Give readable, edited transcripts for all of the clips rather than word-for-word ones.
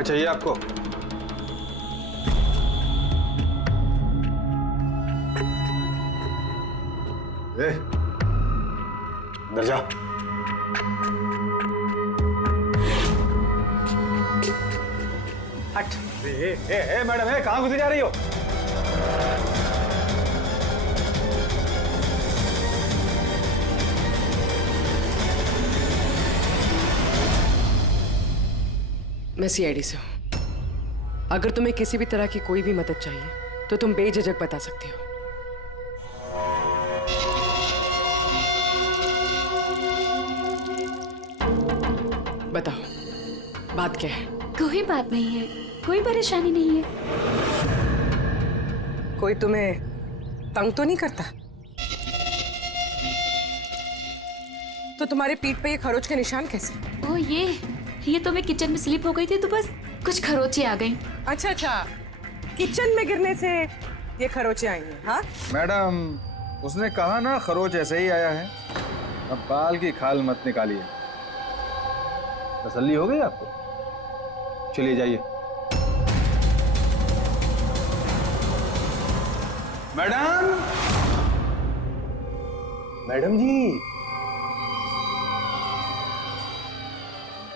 क्या चाहिए आपको? अंदर जा। हट। मैडम, कहाँ गुजरी जा रही हो? मैं सीआईडी से हूँ। अगर तुम्हें किसी भी तरह की कोई भी मदद चाहिए तो तुम बेझिझक बता सकती हो। बताओ, बात क्या है? कोई बात नहीं है, कोई परेशानी नहीं है। कोई तुम्हें तंग तो नहीं करता? तो तुम्हारे पीठ पे ये खरोच के निशान कैसे? ओ ये तो मैं किचन में स्लिप हो गई थी तो बस कुछ खरोचे आ गई। अच्छा, किचन में गिरने से ये खरोचे आई हैं, हाँ? मैडम, उसने कहा ना खरोच ऐसे ही आया है। अब बाल की खाल मत निकालिए। तसल्ली हो गई आपको? चलिए जाइए। मैडम जी,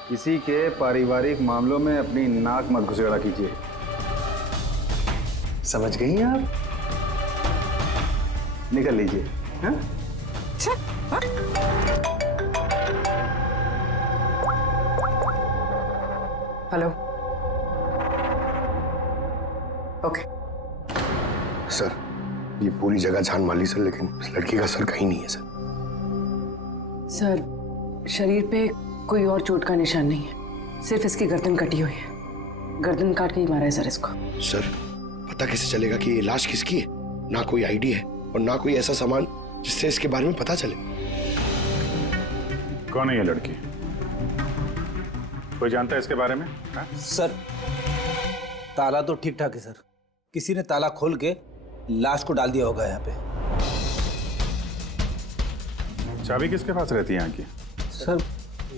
किसी के पारिवारिक मामलों में अपनी नाक मत घुसेड़ा कीजिए। समझ गई हैं आप? निकल लीजिए। हाँ? हेलो। ओके। सर, ये पूरी जगह जान माली सर, लेकिन इस लड़की का सर कहीं नहीं है सर। सर, शरीर पे कोई और चोट का निशान नहीं है, सिर्फ इसकी गर्दन कटी हुई है। गर्दन काट के ही मारा है सर इसको। सर, पता कैसे चलेगा कि ये लाश किसकी है? ना कोई आईडी है और ना कोई ऐसा सामान जिससे इसके बारे में पता चले। कौन है ये लड़की? कोई जानता है इसके बारे में? हा? सर, ताला तो ठीक ठाक है सर। किसी ने ताला खोल के लाश को डाल दिया होगा यहाँ पे। चाबी किसके पास रहती है यहाँ की? सर,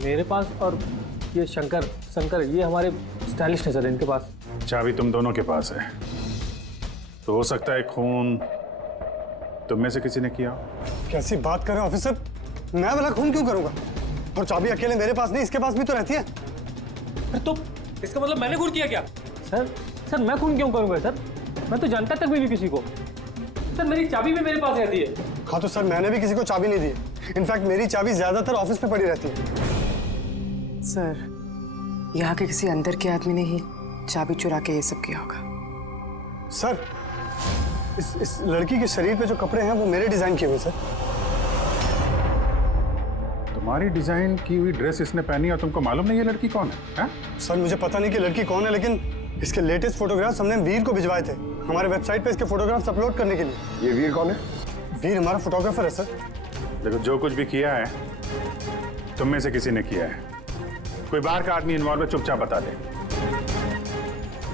मेरे पास, और ये शंकर ये हमारे स्टाइलिश है सर, इनके पास। चाबी तुम दोनों के पास है, तो हो सकता है खून तुम में से किसी ने किया हो। कैसी बात कर रहे हो ऑफिसर? मैं वाला खून क्यों करूंगा? और चाबी अकेले मेरे पास नहीं, इसके पास भी तो रहती है। तो इसका मतलब मैंने खून किया क्या? सर मैं खून क्यों करूंगा सर? मैं तो जानता तक भी नहीं किसी को। सर, मेरी चाबी भी मेरे पास रहती है। हाँ तो सर, मैंने भी किसी को चाबी नहीं दी। इनफैक्ट मेरी चाबी ज्यादातर ऑफिस पे पड़ी रहती है। सर, यहाँ के किसी अंदर के आदमी ने ही चाबी चुरा के ये सब किया होगा। सर, इस लड़की के शरीर पे जो कपड़े हैं वो मेरे डिजाइन किए हुए सर। तुम्हारी डिजाइन की हुई ड्रेस इसने पहनी और तुमको मालूम नहीं ये लड़की कौन है? सर, मुझे पता नहीं कि लड़की कौन है, लेकिन इसके लेटेस्ट फोटोग्राफ्स हमने वीर को भिजवाए थे हमारे वेबसाइट पे इसके फोटोग्राफ्स अपलोड करने के लिए। ये वीर कौन है? वीर हमारा फोटोग्राफर है सर। देखो, जो कुछ भी किया है तुम में से किसी ने किया है। कोई बाहर का आदमी इन्वॉल्व है, चुपचाप बता दे,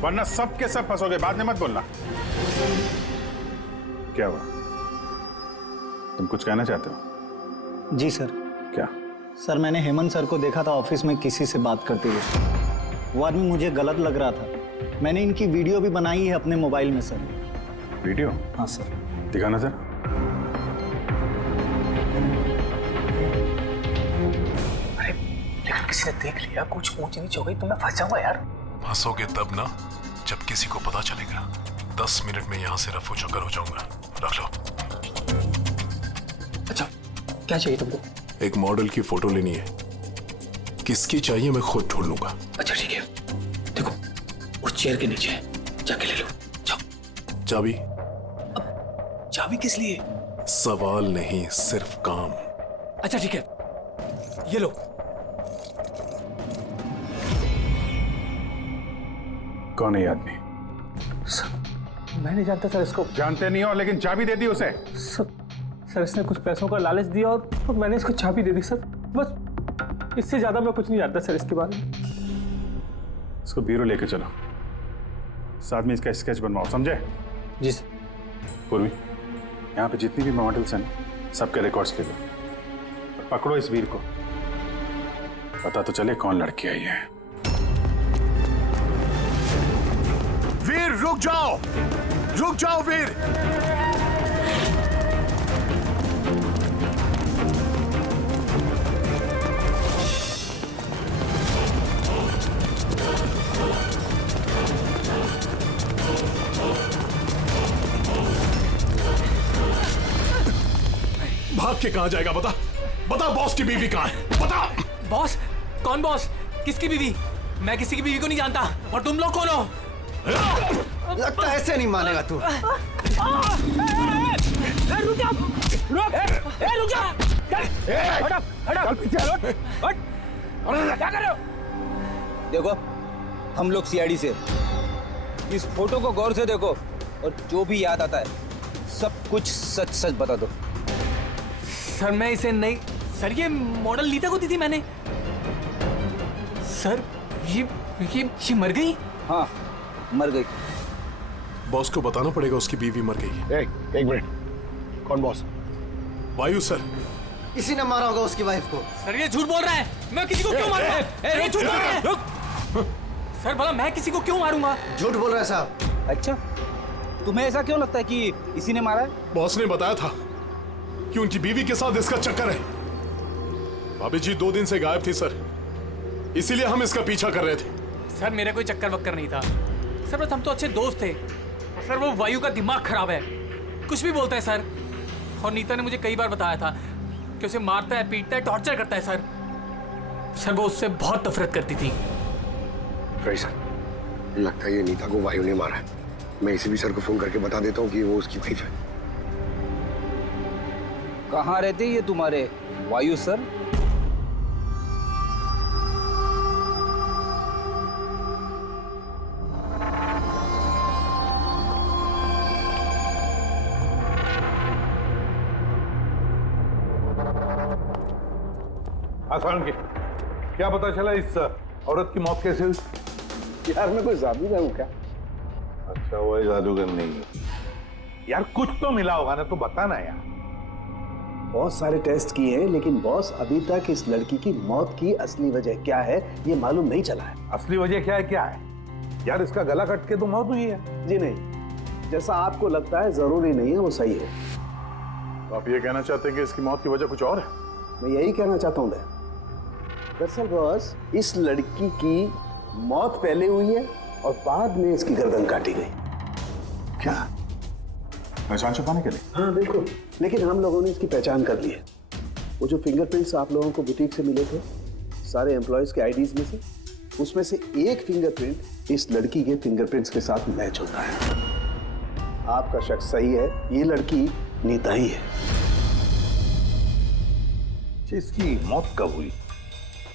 वरना सब के सब फंसोगे। बाद में मत बोलना। क्या हुआ? तुम कुछ कहना चाहते हो? जी सर। क्या? सर, मैंने हेमंत सर को देखा था ऑफिस में किसी से बात करते हुए। वो आदमी मुझे गलत लग रहा था। मैंने इनकी वीडियो भी बनाई है अपने मोबाइल में सर। वीडियो? हाँ सर। दिखाना सर। अरे लेकिन किसी ने देख लिया, कुछ ऊंच नीच हो गई तो मैं फंस जाऊंगा यार। फंसोगे तब ना, जब किसी को पता चलेगा। 10 मिनट में यहाँ से रफू चक्कर हो जाऊंगा। रख लो। अच्छा, क्या चाहिए तुमको? एक मॉडल की फोटो लेनी है। किसकी चाहिए मैं खुद ढूंढ लूंगा। अच्छा ठीक है, देखो उस चेयर के नीचे है, जाके ले लो। जाओ। चाबी? चाबी किस लिए? सवाल नहीं, सिर्फ काम। अच्छा ठीक है, ये लो। कौन है ये आदमी? सर, मैं नहीं जानता सर इसको। जानते नहीं हो, लेकिन चाबी दे दी उसे। सर, इसने कुछ पैसों का लालच दिया और मैंने इसको चाबी दे दी सर। बस इससे ज्यादा मैं कुछ नहीं जानता सर इसके बारे में। इसको ब्यूरो लेके चलो, साथ में इसका स्केच बनवाओ, समझे? जी सर। पूर्वी, यहाँ पे जितनी भी मॉडल्स हैं सबके रिकॉर्ड्स ले लो और पकड़ो इस वीर को। पता तो चले कौन लड़की आई है। रुक जाओ वीर। भाग के कहां जाएगा? बता बॉस की बीवी कहां है? बता। बॉस? कौन बॉस? किसकी बीवी? मैं किसी की बीवी को नहीं जानता। और तुम लोग कौन हो? लगता है ऐसे नहीं मानेगा तू। रुक जा! रुक जा! हट पीछे हट! क्या कर रहे हो? देखो, हम लोग सीआईडी से, इस फोटो को गौर से देखो और जो भी याद आता है सब कुछ सच सच बता दो। सर मैं इसे नहीं, सर ये मॉडल लीता को दी थी मैंने। सर ये मर गई? हाँ, मर गई। बॉस को बताना पड़ेगा उसकी बीवी मर गई। एक मिनट, कौन बॉस? वायु सर। इसी ने मारा होगा उसकी वाइफ को। सर ये झूठ बोल रहा है। मैं किसी को क्यों मारूंगा? ये झूठ बोल रहा है। रुक। सर भला मैं किसी को क्यों मारूंगा? झूठ बोल रहा है साहब। अच्छा, तुम्हें ऐसा क्यों लगता है कि इसी ने मारा है? बॉस ने बताया था कि उनकी बीवी के साथ इसका चक्कर है। भाभी जी 2 दिन से गायब थी सर, इसीलिए हम इसका पीछा कर रहे थे। सर मेरा कोई चक्कर वक्कर नहीं था सर, बस हम तो अच्छे दोस्त थे। सर वो वायु का दिमाग खराब है, कुछ भी बोलता है सर। और नीता ने मुझे कई बार बताया था कि उसे मारता है, पीटता है, टॉर्चर करता है सर। सर वो उससे बहुत नफरत करती थी। सर लगता है ये नीता को वायु ने मारा है। मैं इसी भी सर को फोन करके बता देता हूँ कि वो उसकी वाइफ है। कहाँ रहते ये तुम्हारे वायु सर? आसान की क्या पता चला इस औरत की मौत कैसे हुई? यार मैं कोई जादूगर हूँ क्या? अच्छा वो जादूगर नहीं है यार, कुछ तो मिला होगा ना, तो बताना यार। बहुत सारे टेस्ट किए हैं लेकिन बॉस अभी तक इस लड़की की मौत की असली वजह क्या है ये मालूम नहीं चला है। असली वजह क्या है यार? इसका गला कट के तो मौत हुई है। जी नहीं, जैसा आपको लगता है जरूरी नहीं है वो सही हो। तो आप ये कहना चाहते हैं कि इसकी मौत की वजह कुछ और है? मैं यही कहना चाहता हूँ। दरअसल बॉस इस लड़की की मौत पहले हुई है और बाद में इसकी गर्दन काटी गई। क्या? पहचान छुपाने के लिए? हाँ बिल्कुल, लेकिन हम लोगों ने इसकी पहचान कर ली है। वो जो फिंगरप्रिंट्स आप लोगों को बुटीक से मिले थे सारे एम्प्लॉयज के आईडीज में से, उसमें से एक फिंगरप्रिंट इस लड़की के फिंगरप्रिंट्स के साथ मैच होता है। आपका शक सही है, ये लड़की नीता ही है। इसकी मौत कब हुई?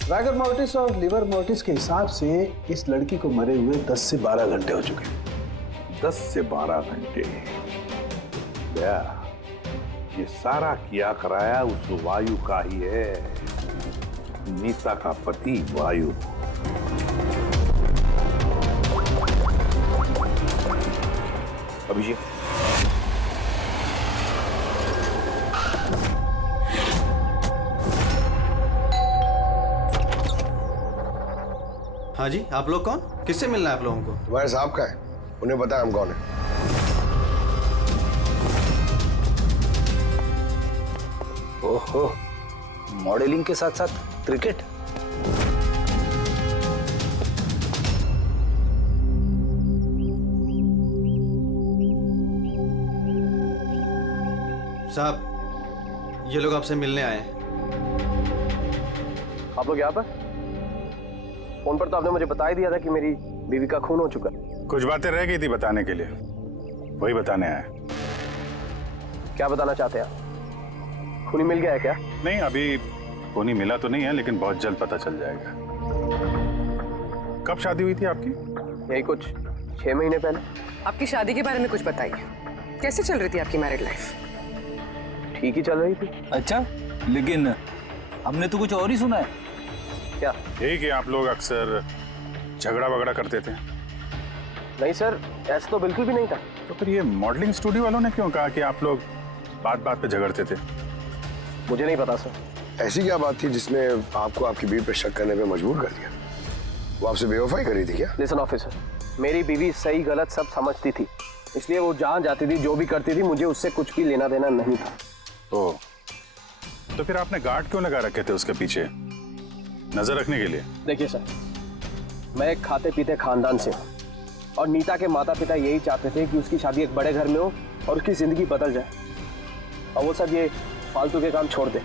रैगर मोर्टिस और लिवर मोर्टिस के हिसाब से इस लड़की को मरे हुए 10 से 12 घंटे हो चुके हैं। 10 से 12 घंटे? ये सारा किया कराया उस वायु का ही है, नीता का पति वायु। अभिषेक हाँ जी, आप लोग कौन? किससे मिलना है आप लोगों को? तुम्हारे साहब का है, उन्हें पता है हम कौन है। ओहो, मॉडलिंग के साथ साथ क्रिकेट। साहब ये लोग आपसे मिलने आए हैं। आप लोग यहाँ पर? फोन पर तो आपने मुझे बता ही दिया था कि मेरी बीवी का खून हो चुका। कुछ बातें रह गई थी बताने के लिए, वही बताने आया। क्या बताना चाहते हैं आप? खूनी मिल गया है क्या? नहीं, अभी खूनी मिला तो नहीं है, लेकिन बहुत जल्द पता चल जाएगा। कब शादी हुई थी आपकी? यही कुछ 6 महीने पहले। आपकी शादी के बारे में कुछ बताइए, कैसे चल रही थी आपकी मैरिड लाइफ? ठीक ही चल रही थी। अच्छा, लेकिन हमने तो कुछ और ही सुना है। क्या? यही कि आप लोग अक्सर झगड़ा वगड़ा करते थे। नहीं सर, ऐसा तो बिल्कुल भी नहीं था। तो फिर ये मॉडलिंग स्टूडियो वालों ने क्यों कहा कि आप लोग बात बात पे झगड़ते थे? मुझे नहीं पता सर। ऐसी क्या बात थी जिसने आपको आपकी बीवी पे शक करने पे मजबूर कर दिया? वो आपसे बेवफाई करी थी क्या? लिसन ऑफिसर, मेरी बीवी सही गलत सब समझती थी, इसलिए वो जहां जाती थी जो भी करती थी मुझे उससे कुछ भी लेना देना नहीं था। तो फिर आपने गार्ड क्यों लगा रखे थे उसके पीछे? नजर रखने के लिए? देखिए सर, मैं एक खाते पीते खानदान से हूँ और नीता के माता पिता यही चाहते थे कि उसकी शादी एक बड़े घर में हो और उसकी जिंदगी बदल जाए, और वो सब ये फालतू के काम छोड़ दे।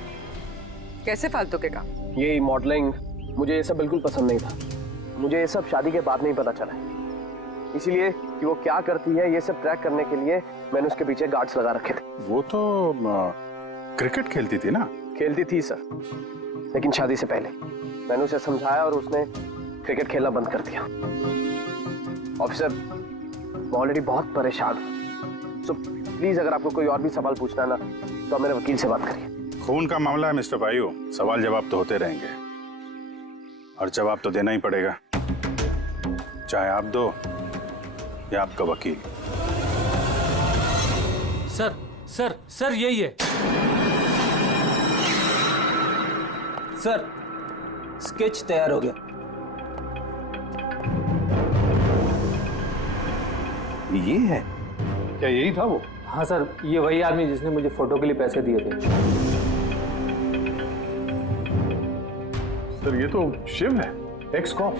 कैसे फालतू के काम? ये मॉडलिंग, मुझे ये सब बिल्कुल पसंद नहीं था। मुझे ये सब शादी के बाद नहीं पता चला, इसीलिए कि वो क्या करती है ये सब ट्रैक करने के लिए मैंने उसके पीछे गार्ड्स लगा रखे थे। वो तो क्रिकेट खेलती थी ना? खेलती थी सर, लेकिन शादी से पहले मैंने उसे समझाया और उसने क्रिकेट खेलना बंद कर दिया। ऑफिसर, मैं ऑलरेडी बहुत परेशान हूँ, सो प्लीज अगर आपको कोई और भी सवाल पूछना है ना तो मेरे वकील से बात करिए। खून का मामला है मिस्टर भाइयों, सवाल जवाब तो होते रहेंगे और जवाब तो देना ही पड़ेगा, चाहे आप दो या आपका वकील। सर सर सर यही है सर, स्केच तैयार हो गया। ये है क्या? यही था वो? हाँ सर, ये वही आदमी जिसने मुझे फोटो के लिए पैसे दिए थे। सर ये तो शिव है, ex cop.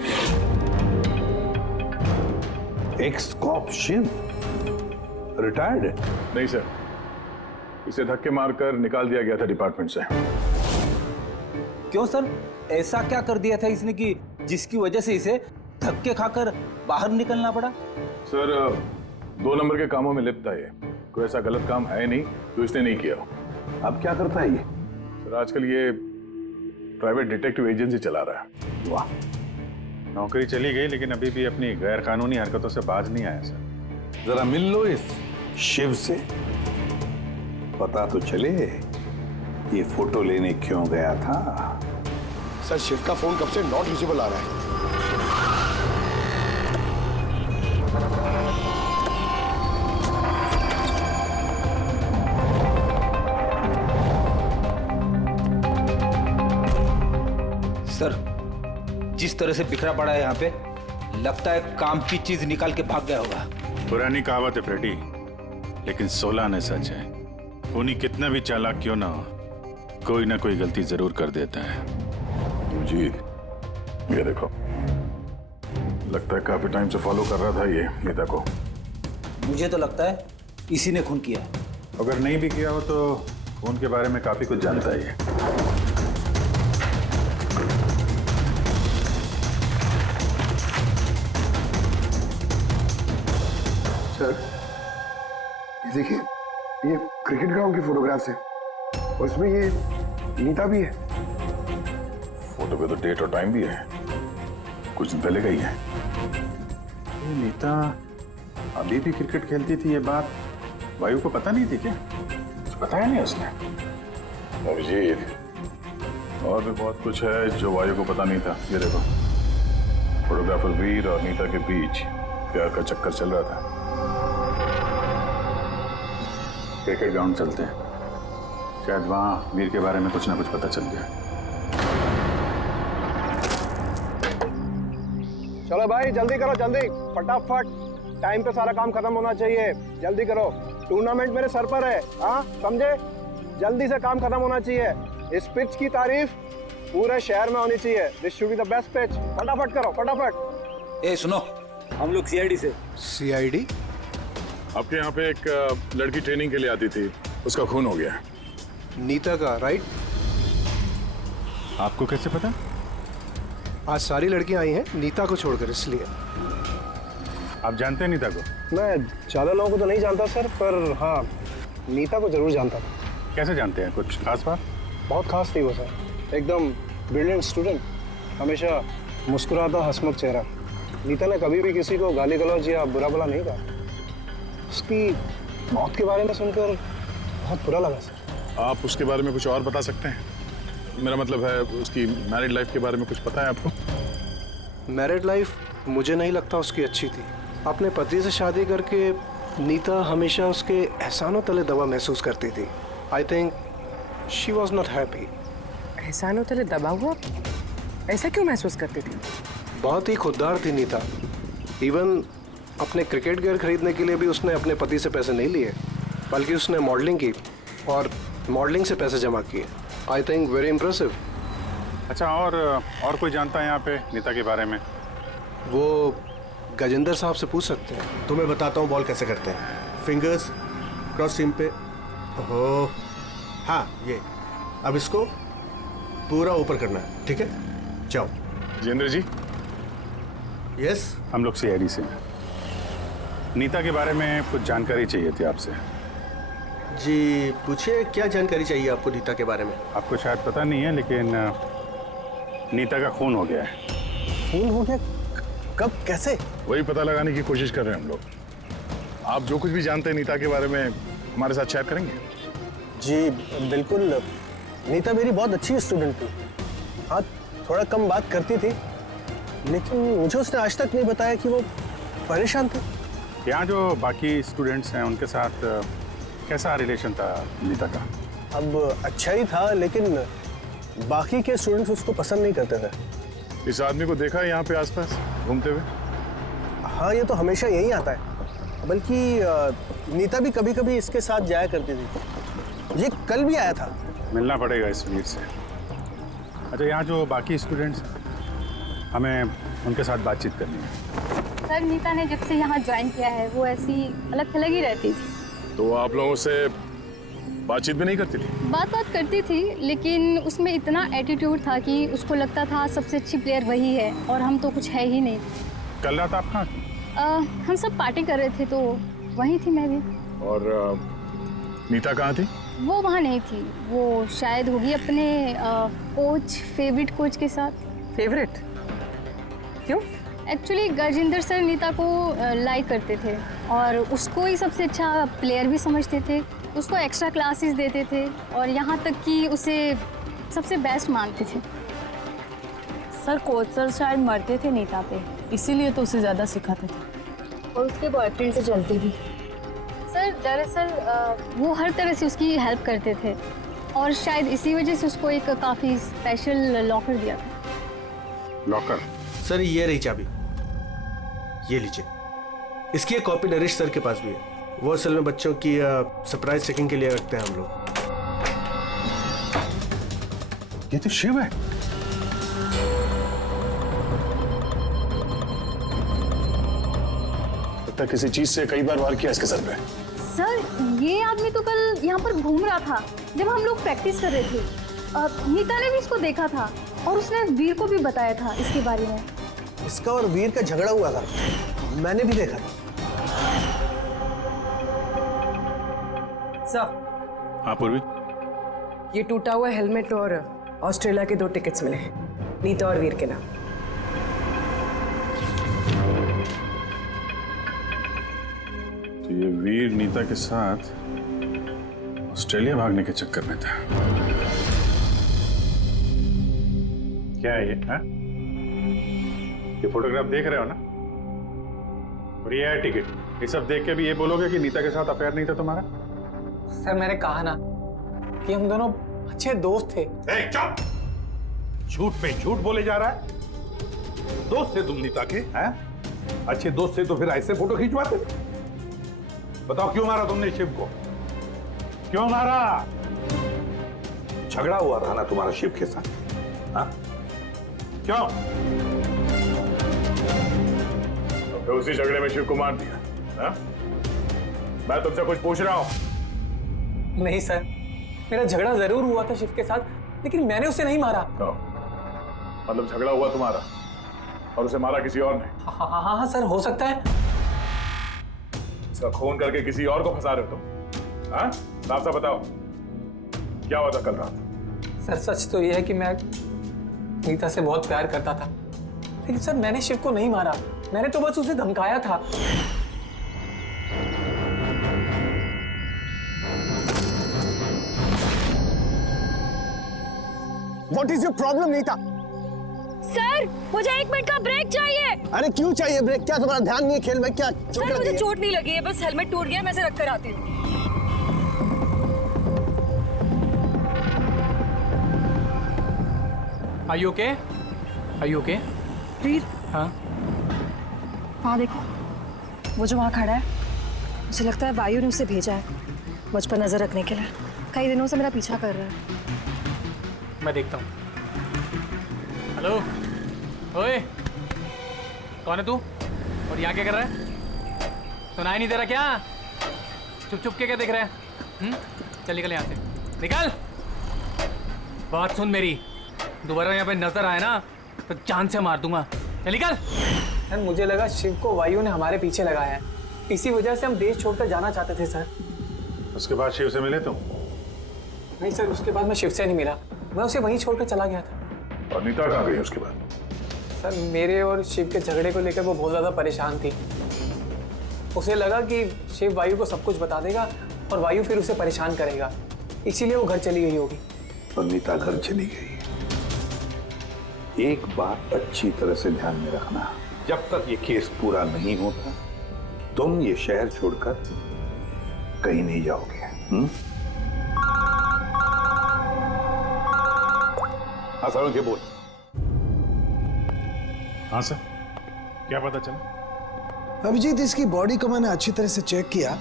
Ex cop Shiv retired है? नहीं सर, इसे धक्के मारकर निकाल दिया गया था डिपार्टमेंट से। क्यों सर, ऐसा क्या कर दिया था इसने कि जिसकी वजह से इसे धक्के खाकर बाहर निकलना पड़ा? सर 2 नंबर के कामों में लिप्त है ये, कोई ऐसा गलत काम है नहीं तो इसने नहीं किया। अब क्या करता है ये? सर आजकल ये प्राइवेट डिटेक्टिव एजेंसी चला रहा है। वाह, नौकरी चली गई लेकिन अभी भी अपनी गैर कानूनी हरकतों से बाज नहीं आया सर। जरा मिल लो इस शिव से, पता तो चले ये फोटो लेने क्यों गया था। सर शिव का फोन कब से नॉट रीचेबल आ रहा है। सर, जिस तरह से बिखरा पड़ा है यहाँ पे, लगता है काम की चीज निकाल के भाग गया होगा। पुरानी कहावत है फ्रेडी, लेकिन 16 ने सच है। खूनी कितना भी चालाक क्यों ना हो, कोई ना कोई गलती जरूर कर देता है। जी ये देखो, लगता है काफी टाइम से फॉलो कर रहा था ये नीता को। मुझे तो लगता है इसी ने खून किया। अगर नहीं भी किया हो तो उनके बारे में काफी कुछ जानता है ये। सर ये देखिए, ये क्रिकेट ग्राउंड की फोटोग्राफ्स है और इसमें ये नीता भी है। फोटो पे तो डेट और टाइम भी है, कुछ दिन पहले गई है। ये नीता अभी भी क्रिकेट खेलती थी, ये बात वायु को पता नहीं थी क्या? कुछ बताया नहीं उसने? अभिजीत, और भी बहुत कुछ है जो वायु को पता नहीं था। ये देखो, फोटोग्राफर वीर और नीता के बीच प्यार का चक्कर चल रहा था। क्रिकेट ग्राउंड चलते हैं, शायद वहां वीर के बारे में कुछ ना कुछ पता चल गया। चलो भाई जल्दी करो, जल्दी फटाफट, टाइम पे सारा काम खत्म होना चाहिए। जल्दी करो, टूर्नामेंट मेरे सर पर है, हाँ समझे? जल्दी से काम खत्म होना चाहिए। इस पिच की तारीफ पूरे शहर में होनी चाहिए। This should be the best pitch. फटाफट करो, फटाफट। ए सुनो, हम लोग सीआईडी से। सीआईडी? आपके यहाँ पे एक लड़की ट्रेनिंग के लिए आती थी, उसका खून हो गया। नीता का, राइट? आपको कैसे पता? आज सारी लड़कियां आई हैं नीता को छोड़कर, इसलिए। आप जानते हैं नीता को? मैं ज्यादा लोगों को तो नहीं जानता सर, पर हाँ नीता को जरूर जानता था। कैसे जानते हैं? कुछ खास बात? बहुत खास थी वो सर, एकदम ब्रिलियंट स्टूडेंट, हमेशा मुस्कुराता हंसमुख चेहरा। नीता ने कभी भी किसी को गाली गलौज या बुरा भला नहीं कहा। उसकी मौत के बारे में सुनकर बहुत बुरा लगा सर। आप उसके बारे में कुछ और बता सकते हैं? मेरा मतलब है उसकी मैरिड लाइफ के बारे में कुछ पता है आपको? मैरिड लाइफ मुझे नहीं लगता उसकी अच्छी थी। अपने पति से शादी करके नीता हमेशा उसके एहसानों तले दबा महसूस करती थी। I think she was not happy. एहसानों तले दबा हुआ? ऐसा क्यों महसूस करती थी? बहुत ही खुददार थी नीता। इवन अपने क्रिकेट गियर खरीदने के लिए भी उसने अपने पति से पैसे नहीं लिए, बल्कि उसने मॉडलिंग की और मॉडलिंग से पैसे जमा किए। I think very impressive. अच्छा, और कोई जानता है यहाँ पे नीता के बारे में? वो गजेंद्र साहब से पूछ सकते हैं। तुम्हें बताता हूँ बॉल कैसे करते हैं। फिंगर्स क्रॉस सीम पे, हो हाँ ये, अब इसको पूरा ऊपर करना है, ठीक है? जाओ। जितेंद्र जी। यस। हम लोग सीआईडी से हैं। नीता के बारे में कुछ जानकारी चाहिए थी आपसे। जी पूछिए, क्या जानकारी चाहिए आपको नीता के बारे में? आपको शायद पता नहीं है, लेकिन नीता का खून हो गया है। खून हो गया? कब, कैसे? वही पता लगाने की कोशिश कर रहे हैं हम लोग। आप जो कुछ भी जानते हैं नीता के बारे में हमारे साथ शेयर करेंगे? जी बिल्कुल। नीता मेरी बहुत अच्छी स्टूडेंट थी। हाँ, थोड़ा कम बात करती थी, लेकिन मुझे उसने आज तक नहीं बताया कि वो परेशान थी। यहाँ जो बाकी स्टूडेंट्स हैं उनके साथ कैसा रिलेशन था नीता का? अब अच्छा ही था, लेकिन बाकी के स्टूडेंट्स उसको पसंद नहीं करते थे। इस आदमी को देखा है यहाँ पे आसपास घूमते हुए? हाँ, ये तो हमेशा यही आता है। बल्कि नीता भी कभी कभी इसके साथ जाया करती थी। ये कल भी आया था। मिलना पड़ेगा इस वीर से। अच्छा, यहाँ जो बाकी स्टूडेंट्स, हमें उनके साथ बातचीत करनी है। सर, नीता ने जब से यहाँ ज्वाइन किया है वो ऐसी अलग थलग ही रहती थी। तो आप लोगों से बातचीत भी नहीं करती थी? बात करती थी, लेकिन उसमें इतना एटीट्यूड था कि उसको लगता था सबसे अच्छी प्लेयर वही है और हम तो कुछ है ही नहीं। कल रात आप कहाँ थी? हम सब पार्टी कर रहे थे तो वहीं थी मैं भी। और नीता कहाँ थी? वो वहाँ नहीं थी, वो शायद होगी अपने कोच, फेवरेट कोच के साथ। फेवरेट? क्यों? एक्चुअली गजेंद्र सर नीता को लाइक करते थे और उसको ही सबसे अच्छा प्लेयर भी समझते थे। उसको एक्स्ट्रा क्लासेस देते थे और यहाँ तक कि उसे सबसे बेस्ट मानते थे। सर, कोच सर शायद मरते थे नीता पे, इसीलिए तो उसे ज़्यादा सिखाते थे और उसके बॉयफ्रेंड से चलती थी। सर, दरअसल वो हर तरह से उसकी हेल्प करते थे और शायद इसी वजह से उसको एक काफ़ी स्पेशल लॉकर दिया था। लॉकर? सर, ये रही चाबी, ये लीजिए। इसकी एक कॉपी नरेश सर के पास भी है। वो असल में बच्चों की सरप्राइज चेकिंग के लिए रखते हैं हम लोग। ये तो शिव है। लगता किसी चीज से कई बार वार किया इसके सर पे। सर, ये आदमी तो कल यहाँ पर घूम रहा था जब हम लोग प्रैक्टिस कर रहे थे। नीता ने भी इसको देखा था और उसने वीर को भी बताया था इसके बारे में। इसका और वीर का झगड़ा हुआ था, मैंने भी देखा था। सर। हाँ पूर्वी। ये टूटा हुआ हेलमेट और ऑस्ट्रेलिया के 2 टिकट्स मिले, नीता और वीर के नाम। तो ये वीर नीता के साथ ऑस्ट्रेलिया भागने के चक्कर में था। क्या है ये? हा? ये फोटोग्राफ देख रहे हो ना? और ये है टिकट। ये सब देख के भी ये बोलोगे कि नीता के साथ अफेयर नहीं था तुम्हारा? सर, मैंने कहा ना कि हम दोनों अच्छे दोस्त थे। चुप! झूठ पे झूठ बोले जा रहा है। दोस्त थे तुम नीता के? हैं? अच्छे दोस्त थे तो फिर ऐसे फोटो खिंचवाते? बताओ क्यों मारा तुमने शिव को? क्यों मारा? झगड़ा हुआ था ना तुम्हारा शिव के साथ? हाँ? क्यों? तो फिर उसी झगड़े में शिव को मार दिया? हाँ? मैं तुमसे कुछ पूछ रहा हूं। नहीं सर, मेरा झगड़ा जरूर हुआ था शिव के साथ, लेकिन मैंने उसे नहीं मारा। मतलब झगड़ा हुआ तुम्हारा और उसे मारा किसी और ने? हाँ सर, हो सकता है। इसका खून करके किसी और को फंसा रहे हो तुम? हाँ? साफ साफ बताओ, क्या हुआ था कल रात? सर, सच तो यह है कि मैं नीता से बहुत प्यार करता था, लेकिन सर मैंने शिव को नहीं मारा। मैंने तो बस उसे धमकाया था। What is your problem, Neeta? Sir, मुझे 1 मिनट का ब्रेक चाहिए। अरे क्यों चाहिए ब्रेक? क्या तुम्हारा ध्यान नहीं है खेल में? क्या सर, मुझे चोट नहीं लगी है, बस हेलमेट टूट गया, मैं इसे रख कर आती हूँ। Are you okay? Are you okay? वीर। हाँ? हाँ देखो। वो जो वहाँ खड़ा है, मुझे लगता है वायु ने उसे भेजा है मुझ पर नजर रखने के लिए। कई दिनों से मेरा पीछा कर रहा है। मैं देखता हूँ। हेलो, ओए, कौन है तू? और यहाँ क्या कर रहा है? सुनाई नहीं दे रहा क्या? चुप चुप के क्या देख रहा है? चल निकल यहाँ से, निकल। बात सुन मेरी, दोबारा यहाँ पे नजर आए ना तो जान से मार दूंगा। चल निकल। सर मुझे लगा शिव को वायु ने हमारे पीछे लगाया है, इसी वजह से हम देश छोड़कर जाना चाहते थे सर। उसके बाद शिव से मिले तुम? नहीं सर, उसके बाद मैं शिव से नहीं मिला, मैं उसे वहीं छोड़कर चला गया था। और नीता कहाँ गई उसके बाद? सर मेरे और शिव के झगड़े को लेकर वो बहुत ज़्यादा परेशान थी। उसे लगा कि शिव वायु को सब कुछ बता देगा और वायु फिर उसे परेशान करेगा, इसीलिए वो घर चली गई होगी। और नीता घर चली गई। एक बात अच्छी तरह से ध्यान में रखना, जब तक ये केस पूरा नहीं होता तुम ये शहर छोड़कर कहीं नहीं जाओगे। हाँ सारों के बोल। हाँ सर, क्या पता चला? अभिजीत, इसकी बॉडी को मैंने अच्छी तरह से चेक किया।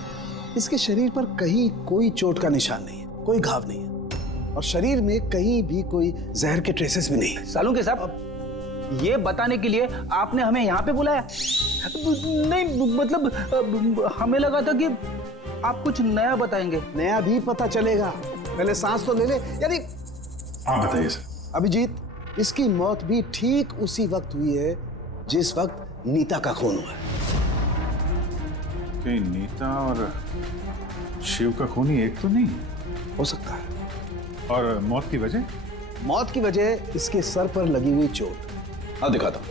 इसके शरीर पर कहीं कोई चोट का निशान नहीं है, कोई घाव नहीं है, और शरीर में कहीं भी कोई जहर के ट्रेसेस भी नहीं है। सालुंके साहब, ये बताने के लिए आपने हमें यहाँ पे बुलाया? नहीं मतलब हमें लगा था कि आप कुछ नया बताएंगे। नया भी पता चलेगा, पहले सांस तो ले ले। यानी हाँ बताइए सर। अभिजीत, इसकी मौत भी ठीक उसी वक्त हुई है जिस वक्त नीता का खून हुआ। कहीं नीता और शिव का खूनी एक तो नहीं हो सकता है। और मौत की वजह? मौत की वजह इसके सर पर लगी हुई चोट। हाँ दिखाता हूं।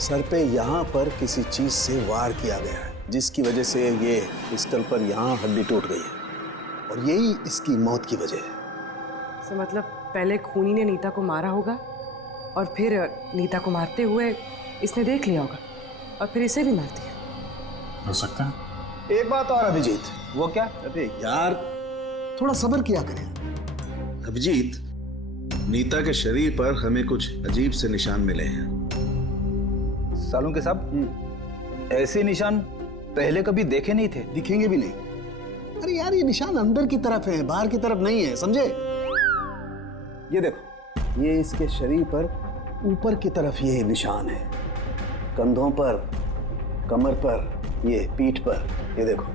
सर पे यहाँ पर किसी चीज से वार किया गया है, जिसकी वजह से ये स्कल पर यहाँ हड्डी टूट गई है, और यही इसकी मौत की वजह है। तो मतलब पहले खूनी ने नीता को मारा होगा और फिर नीता को मारते हुए इसने देख लिया होगा और फिर इसे भी मार दिया। हो सकता है। एक बात और अभिजीत। वो क्या? अरे यार, थोड़ा सब्र किया करें। अभिजीत, नीता के शरीर पर हमें कुछ अजीब से निशान मिले हैं। सालुंके साहब, ऐसे निशान पहले कभी देखे नहीं थे। दिखेंगे भी नहीं। अरे यार, ये निशान अंदर की तरफ है, बाहर की तरफ नहीं है, समझे? ये देखो, ये इसके शरीर पर ऊपर की तरफ ये निशान है, कंधों पर, कमर पर, ये पीठ पर, ये देखो।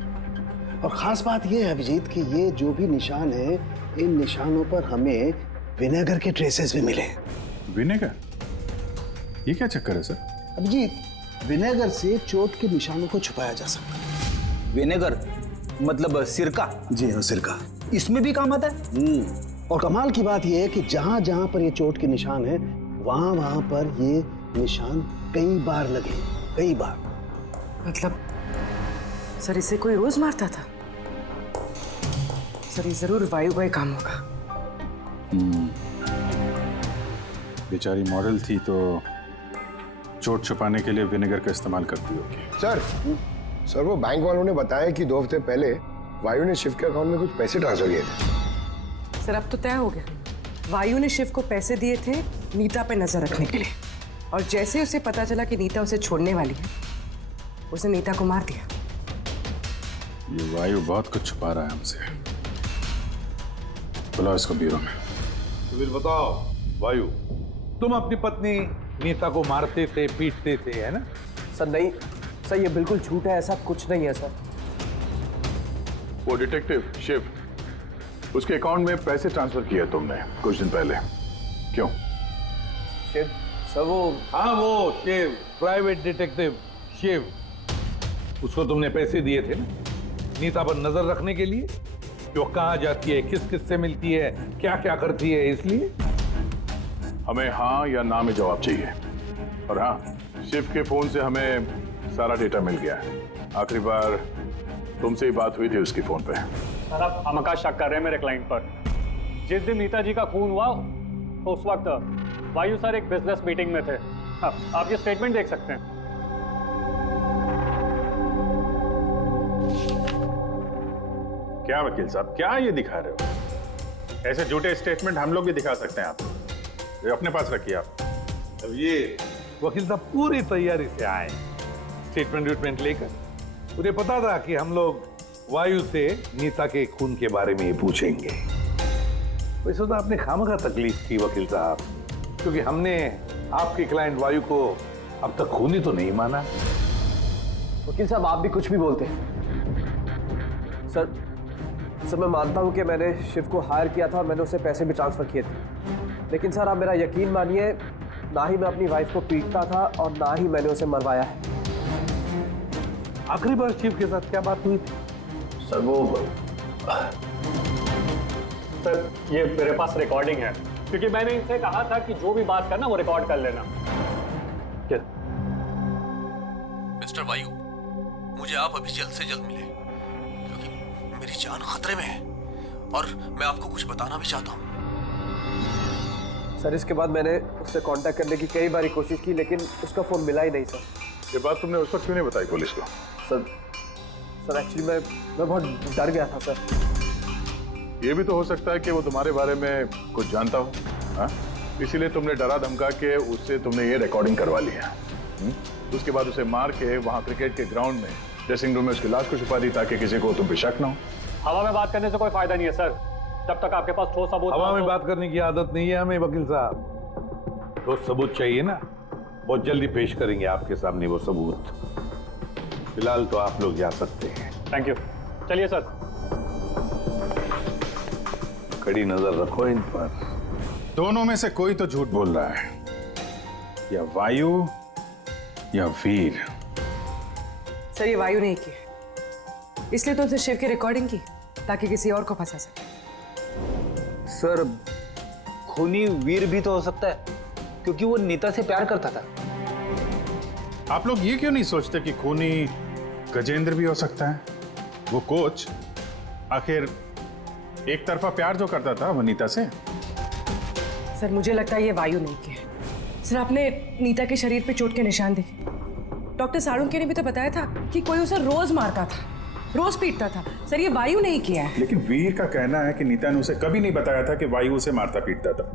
और खास बात ये है अभिजीत कि ये जो भी निशान है, इन निशानों पर हमें विनेगर के ट्रेसेस भी मिले। विनेगर? ये क्या चक्कर है सर? अभिजीत, विनेगर से चोट के निशानों को छुपाया जा सकता है। विनेगर मतलब सिरका? जी हाँ, सिरका इसमें भी काम आता है। और कमाल की बात यह है कि जहां जहां पर ये चोट के निशान है, वहां वहां पर ये निशान कई बार लगे, कई बार। मतलब सर इसे कोई रोज मारता था? सर ये जरूर वायु का ही काम होगा। बेचारी मॉडल थी तो चोट छुपाने के लिए विनेगर का इस्तेमाल करती होगी। सर वो बैंक वालों ने बताया कि 2 हफ्ते पहले वायु ने शिव के अकाउंट में कुछ पैसे ट्रांसफर किए थे। सर अब तो तय हो गया, वायु ने शिव को पैसे दिए थे नीता पे नजर रखने के लिए, और जैसे उसे पता चला कि नीता उसे छोड़ने वाली है, उसने नीता को मार दिया। ये वायु बहुत कुछ छुपा रहा है हमसे। बुलाओ इसको ब्यूरो में। तो फिर बताओ वायु, तुम अपनी पत्नी नीता को मारते थे, पीटते थे, है ना? सर नहीं सर, ये बिल्कुल झूठ है, ऐसा कुछ नहीं है सर। वो डिटेक्टिव शिव, उसके अकाउंट में पैसे ट्रांसफर किए तुमने कुछ दिन पहले, क्यों? शिव सर वो, हाँ वो शिव, प्राइवेट डिटेक्टिव शिव, उसको तुमने पैसे दिए थे ना नीता पर नजर रखने के लिए, कि वो कहाँ जाती है, किस किस से मिलती है, क्या क्या करती है, इसलिए। हमें हाँ या ना में जवाब चाहिए। और हाँ, शिव के फोन से हमें सारा डेटा मिल गया है। आखिरी बार तुमसे ही बात हुई थी उसकी फोन पे। सर आप हमका शक कर रहे हैं मेरे क्लाइंट पर। जिस दिन नीता जी का खून हुआ तो उस वक्त वायु सर एक बिजनेस मीटिंग में थे। आप ये स्टेटमेंट देख सकते हैं। क्या वकील साहब, क्या ये दिखा रहे हो? ऐसे झूठे स्टेटमेंट हम लोग भी दिखा सकते हैं आप, ये अपने पास रखिए आप। अब ये वकील साहब पूरी तैयारी से आए, स्टेटमेंट लेकर। उन्हें पता था कि हम लोग वायु से नीता के खून के बारे में पूछेंगे। वैसे तो आपने खामखा तकलीफ की वकील साहब, क्योंकि हमने आपके क्लाइंट वायु को अब तक खूनी तो नहीं माना। वकील साहब आप भी कुछ भी बोलते हैं। सर मैं मानता हूं कि मैंने शिव को हायर किया था और मैंने उसे पैसे भी ट्रांसफर किए थे, लेकिन सर आप मेरा यकीन मानिए, ना ही मैं अपनी वाइफ को पीटता था और ना ही मैंने उसे मरवाया है। आखिरी बार शिव के साथ क्या बात हुई थी? सर वो सर ये मेरे पास रिकॉर्डिंग है, क्योंकि मैंने इनसे कहा था कि जो भी बात करना वो रिकॉर्ड कर लेना। क्या? मिस्टर वायु, मुझे आप अभी जल्द से जल्द मिले, क्योंकि मेरी जान खतरे में है और मैं आपको कुछ बताना भी चाहता हूँ। सर इसके बाद मैंने उससे कांटेक्ट करने की कई बार कोशिश की, लेकिन उसका फोन मिला ही नहीं सर। ये बात तुमने उस वक्त क्यों नहीं बताई पुलिस को? सर एक्चुअली मैं बहुत डर गया था सर। ये भी तो हो सकता है कि वो तुम्हारे बारे में कुछ जानता हो, हाँ? इसीलिए तुमने डरा धमका के उससे तुमने ये रिकॉर्डिंग करवा लिया। उसके बाद उसे मार के वहाँ क्रिकेट के ग्राउंड में ड्रेसिंग रूम में उसकी लाश को छुपा दी, ताकि किसी को तुम पे शक ना हो। हवा में बात करने से कोई फायदा नहीं है सर, जब तक आपके पास ठोस सबूत। हवा में बात करने की आदत नहीं है हमें वकील साहब। ठोस सबूत चाहिए ना, बहुत जल्दी पेश करेंगे आपके सामने वो सबूत। फिलहाल तो आप लोग जा सकते हैं। थैंक यू, चलिए सर। कड़ी नजर रखो इन पर। दोनों में से कोई तो झूठ बोल रहा है, या वायु या वीर। सर ये वायु नहीं की, इसलिए तो उनसे शिव की रिकॉर्डिंग की ताकि किसी और को फंसा सके। सर खूनी वीर भी तो हो सकता है, क्योंकि वो नीता से प्यार करता था। आप लोग ये क्यों नहीं सोचते कि खूनी गजेंद्र भी हो सकता है? वो कोच आखिर एक तरफा प्यार जो करता था वो नीता से। सर मुझे लगता है ये वायु नहीं की है। सर आपने नीता के शरीर पे चोट के निशान देखे। डॉक्टर साळुंखे ने भी तो बताया था कि कोई उसे रोज मारता था, रोज पीटता था। सर ये वायु नहीं किया है। लेकिन वीर का कहना है कि नीता ने उसे कभी नहीं बताया था कि वायु उसे मारता पीटता था।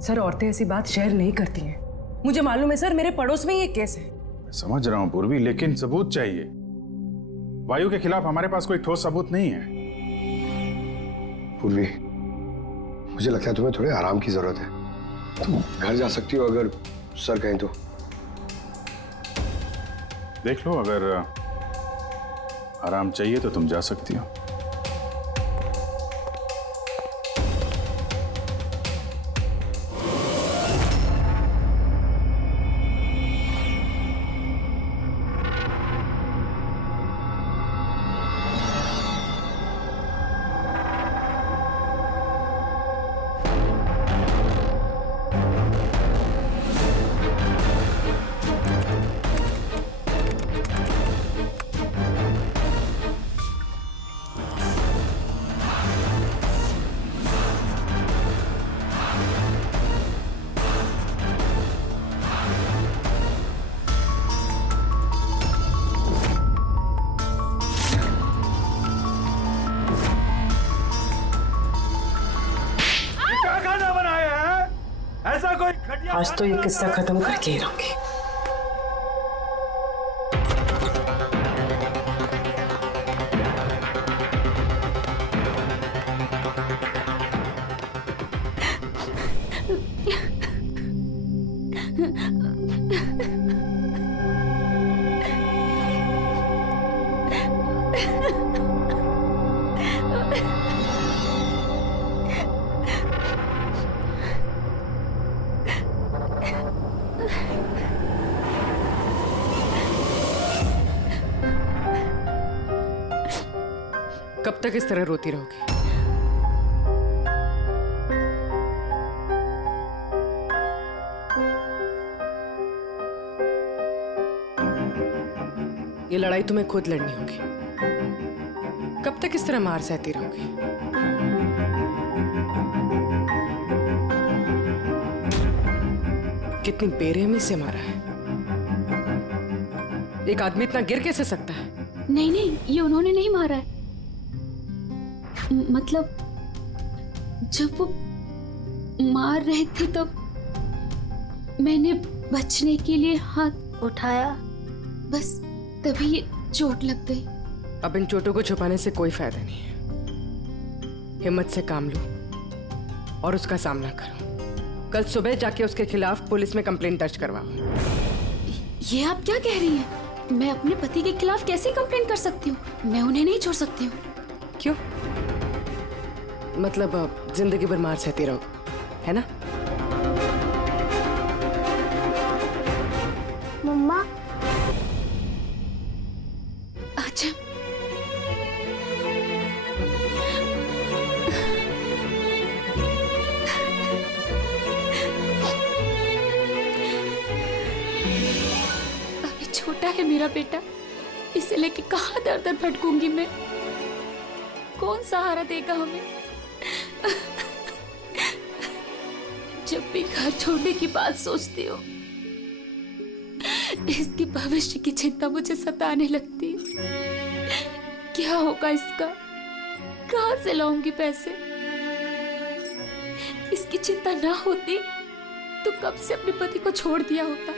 सर औरतें ऐसी बात शेयर नहीं करती हैं। मुझे मालूम है सर, मेरे पड़ोस में ये केस है। समझ रहा हूं पूर्वी, लेकिन सबूत चाहिए। वायु के खिलाफ हमारे पास कोई ठोस सबूत नहीं है। पूर्वी, मुझे लगता है तुम्हें थोड़े आराम की जरूरत है। तुम घर जा सकती हो अगर सर कहें तो। देख लो, अगर आराम चाहिए तो तुम जा सकती हो। आज तो ये किस्सा खत्म करके ही रहूंगी। कब तक इस तरह रोती रहोगी? ये लड़ाई तुम्हें खुद लड़नी होगी। कब तक इस तरह मार सहती रहोगी? कितनी बेरहमी से मारा है। एक आदमी इतना गिर कैसे सकता है? नहीं, ये उन्होंने नहीं मारा है। मतलब जब वो मार रहे थे तो मैंने बचने के लिए हाथ उठाया, बस तभी ये चोट लग गई। अब इन चोटों को छुपाने से कोई फायदा नहीं है। हिम्मत से काम लो और उसका सामना करो। कल सुबह जाके उसके खिलाफ पुलिस में कंप्लेंट दर्ज करवाओ। ये आप क्या कह रही हैं? मैं अपने पति के खिलाफ कैसे कंप्लेंट कर सकती हूँ? मैं उन्हें नहीं छोड़ सकती हूँ। क्यों? मतलब जिंदगी भर मार सहती रहो, है ना? मम्मा अच्छा अभी छोटा है मेरा बेटा, इसे लेके कहाँ दर दर भटकूंगी मैं? कौन सहारा देगा हमें? जब भी घर छोड़ने की बात सोचती हूँ, इसकी भविष्य की चिंता मुझे सताने लगती है। क्या होगा इसका? कहाँ से लाऊंगी पैसे? इसकी चिंता ना होती तो कब से अपने पति को छोड़ दिया होता।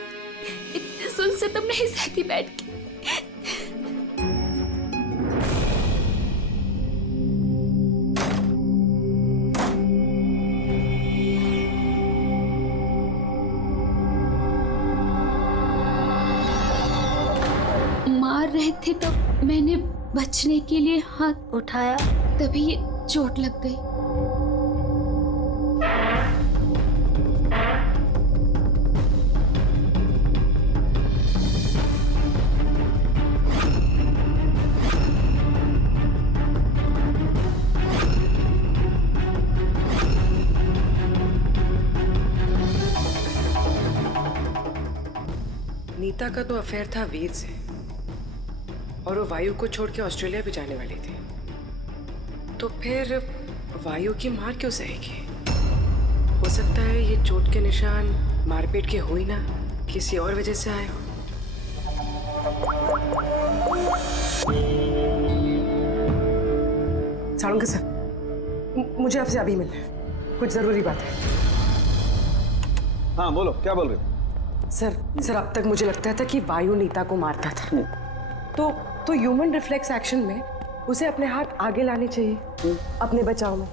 इतने सुन से तुम नहीं सहती बैठ के। मार रहे थे तो मैंने बचने के लिए हाथ उठाया, तभी ये चोट लग गई। नीता का तो अफेयर था वीर से और वो वायु को छोड़ के ऑस्ट्रेलिया भी जाने वाली थी। तो फिर वायु की मार क्यों सहेगी? हो सकता है ये चोट के निशान मारपीट के हो ही ना, किसी और वजह से आए हो। साळुंके सर, मुझे आपसे अभी मिलना है, कुछ जरूरी बात है। हाँ बोलो, क्या बोल रहे? सर अब तक मुझे लगता था कि वायु नीता को मारता था। तो ह्यूमन रिफ्लेक्स एक्शन में उसे अपने हाथ आगे लाने चाहिए अपने बचाव में।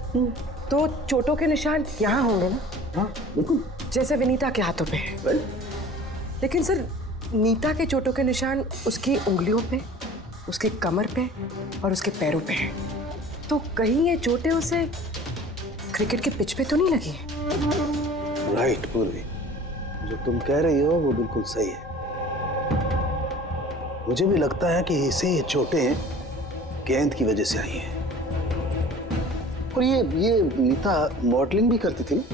तो चोटों के निशान यहाँ होंगे ना? हाँ बिल्कुल, जैसे विनीता के हाथों पे है। लेकिन सर नीता के चोटों के निशान उसकी उंगलियों पे, उसके कमर पे और उसके पैरों पे है। तो कहीं ये चोटें उसे क्रिकेट के पिच पे तो नहीं लगी है? राइट पूर्वी, जो तुम कह रही हो वो बिल्कुल सही है। मुझे भी लगता है कि इसे ये चोटें गेंद की वजह से आई हैं। और ये नीता मॉडलिंग भी करती थी ना,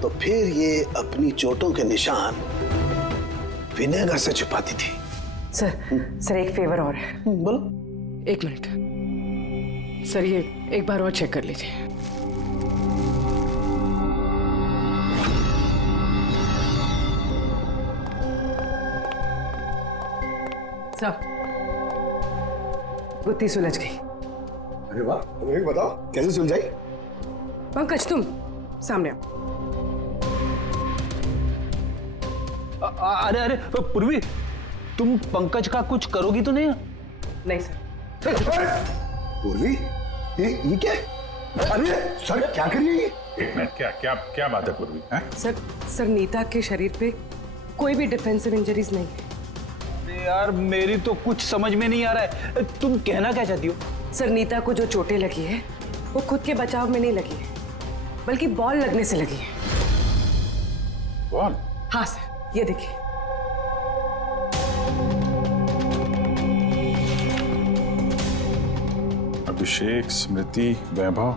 तो फिर ये अपनी चोटों के निशान विनेगर से छुपाती थी। सर एक फेवर और है। बोलो। 1 मिनट सर, ये एक बार और चेक कर लीजिए। गुत्ती सुलझ गई। अरे वाह, तुम्हें बताओ कैसे सुलझाई? पंकज तुम सामने आओ। अरे पूर्वी, तुम पंकज का कुछ करोगी तो नहीं? नहीं सर। पूर्वी, ये क्या? अरे सर क्या कर रही है? एक मिनट, क्या बात है पूर्वी? सर नीता के शरीर पे कोई भी डिफेंसिव इंजरीज नहीं है। यार मेरी तो कुछ समझ में नहीं आ रहा है, तुम कहना क्या चाहती हो? सर नीता को जो चोटें लगी है वो खुद के बचाव में नहीं लगी है, बल्कि बॉल लगने से लगी है। बॉल? हाँ सर, ये देखिए। अभिषेक, स्मृति, वैभव,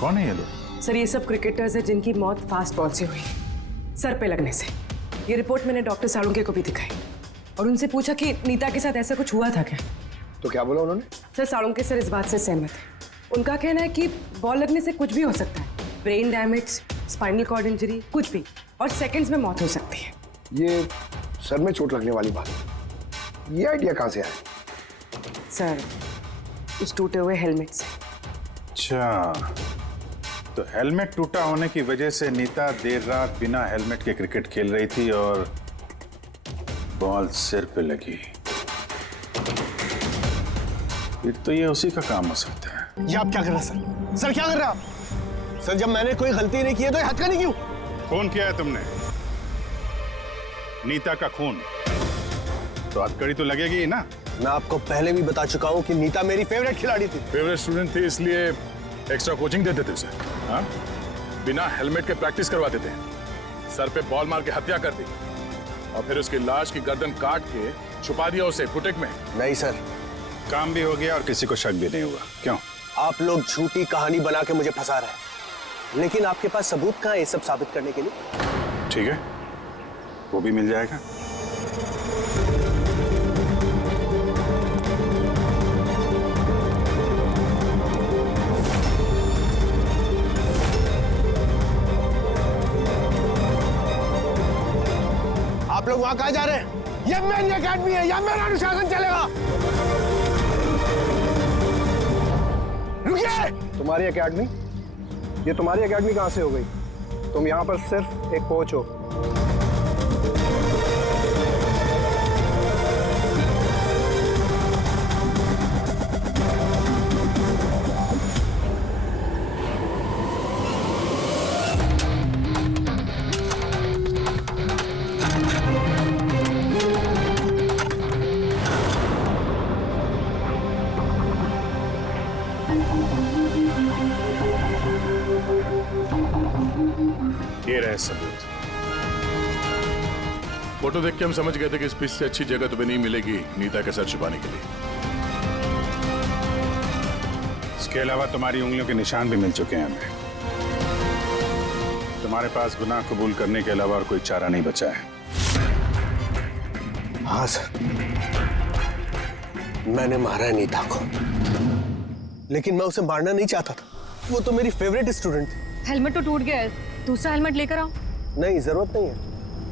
कौन है ये लोग? सर ये सब क्रिकेटर्स हैं जिनकी मौत फास्ट बॉल से हुई, सर पे लगने से। ये रिपोर्ट मैंने डॉक्टर साळुंके को भी दिखाई और उनसे पूछा कि नीता के साथ ऐसा कुछ हुआ था क्या। तो क्या बोला उन्होंने? सर साळुंके सर इस बात से सहमत है। उनका कहना है कि बॉल लगने से कुछ भी हो सकता है, brain damage, spinal cord injury, कुछ भी, और सेकंड्स में मौत हो सकती है। ये सर में चोट लगने वाली बात, ये आइडिया कहाँ से आया? सर उस टूटे हुए हेलमेट से। अच्छा, तो हेलमेट टूटा होने की वजह से नीता देर रात बिना हेलमेट के क्रिकेट खेल रही थी और बॉल सिर पे लगी, फिर तो ये उसी का काम हो सकता है। ये आप क्या कर रहे हैं सर? सर क्या कर रहे हैं आप? सर जब मैंने कोई गलती नहीं की है तो ये हथकड़ी क्यों? खून किया है तुमने, नीता का खून, तो हथकड़ी तो लगेगी ही ना। मैं आपको पहले भी बता चुका हूँ कि नीता मेरी फेवरेट खिलाड़ी थी। फेवरेट स्टूडेंट थी इसलिए एक्स्ट्रा कोचिंग देते थे उसे, हाँ? बिना हेलमेट के प्रैक्टिस करवाते थे, सर पे बॉल मार के हत्या कर दी और फिर उसकी लाश की गर्दन काट के छुपा दिया उसे फुटेक में। नहीं सर, काम भी हो गया और किसी को शक भी नहीं हुआ। क्यों? आप लोग झूठी कहानी बना के मुझे फंसा रहे हैं, लेकिन आपके पास सबूत कहाँ है ये सब साबित करने के लिए? ठीक है, वो भी मिल जाएगा। आप लोग वहां कहाँ जा रहे हैं? ये मेरी अकेडमी है, यहाँ मेरा अनुशासन चलेगा। रुकिए! तुम्हारी एकेडमी? ये तुम्हारी एकेडमी कहाँ से हो गई? तुम यहाँ पर सिर्फ एक कोच हो। ये रहे सबूत। फोटो देख के हम समझ गए थे कि इस पीस से अच्छी जगह तुम्हें नहीं मिलेगी नीता के सर छुपाने के लिए। इसके अलावा तुम्हारी उंगलियों के निशान भी मिल चुके हैं हमें। तुम्हारे पास गुनाह कबूल करने के अलावा और कोई चारा नहीं बचा है। हाँ सर, मैंने मारा है नीता को, लेकिन मैं उसे मारना नहीं चाहता था। वो तो मेरी फेवरेट स्टूडेंट थी। हेलमेट तो टूट गया है, दूसरा हेलमेट लेकर आओ। नहीं, जरूरत नहीं है,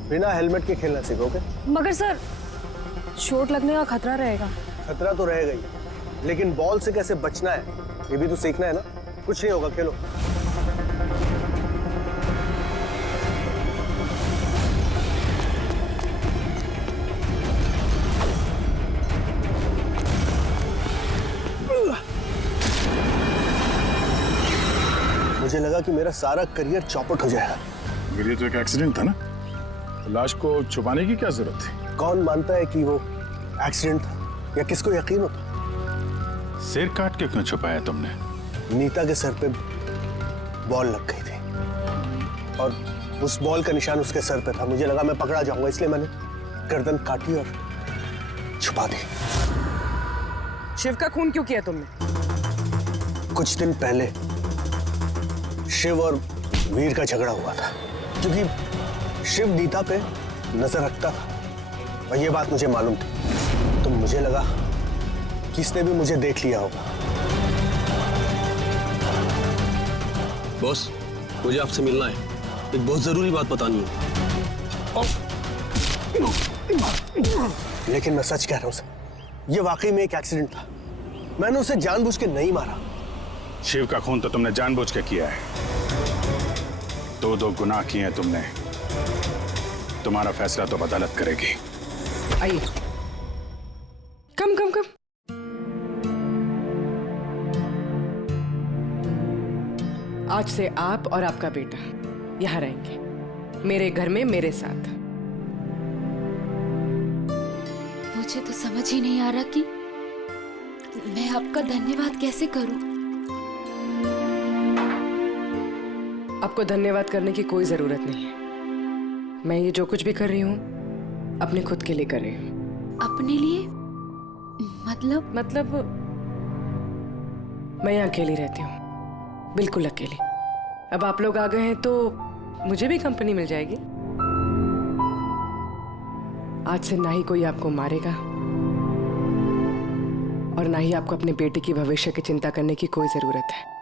बिना हेलमेट के खेलना सीखोगे। मगर सर, चोट लगने का खतरा रहेगा। खतरा तो रहेगा ही, लेकिन बॉल से कैसे बचना है ये भी तो सीखना है ना। कुछ नहीं होगा, खेलो। मुझे लगा कि मेरा सारा करियर चौपट हो जाएगा। ये तो एक एक्सीडेंट था ना, लाश को छुपाने की क्या जरूरत थी? कौन मानता है कि वो एक्सीडेंट था या किसको यकीन होता? सिर काट के क्यों छुपाया तुमने? नीता के सर पे बॉल लग गई थी और उस बॉल का निशान उसके सर पे था। मुझे लगा मैं पकड़ा जाऊंगा, इसलिए मैंने गर्दन काटी और छुपा दी। शिव का खून क्यों किया तुमने? कुछ दिन पहले शिव और वीर का झगड़ा हुआ था, क्योंकि शिव नीता पे नजर रखता था और ये बात मुझे मालूम थी, तो मुझे लगा कि इसने भी मुझे देख लिया होगा। बॉस, मुझे आपसे मिलना है, एक बहुत जरूरी बात बतानी है। लेकिन मैं सच कह रहा हूं सर, ये वाकई में एक एक्सीडेंट था। मैंने उसे जानबूझ के नहीं मारा। शिव का खून तो तुमने जानबूझ के किया है। दो गुनाह किए हैं तुमने। तुम्हारा फैसला तो अदालत करेगी। आइए, कम कम कम। आज से आप और आपका बेटा यहाँ रहेंगे, मेरे घर में मेरे साथ। मुझे तो समझ ही नहीं आ रहा कि मैं आपका धन्यवाद कैसे करूं। आपको धन्यवाद करने की कोई जरूरत नहीं है। मैं ये जो कुछ भी कर रही हूँ अपने खुद के लिए कर रही हूँ। अपने लिए? मतलब मैं यहाँ अकेली रहती हूँ, बिल्कुल अकेली। अब आप लोग आ गए हैं तो मुझे भी कंपनी मिल जाएगी। आज से ना ही कोई आपको मारेगा और ना ही आपको अपने बेटे की भविष्य की चिंता करने की कोई जरूरत है।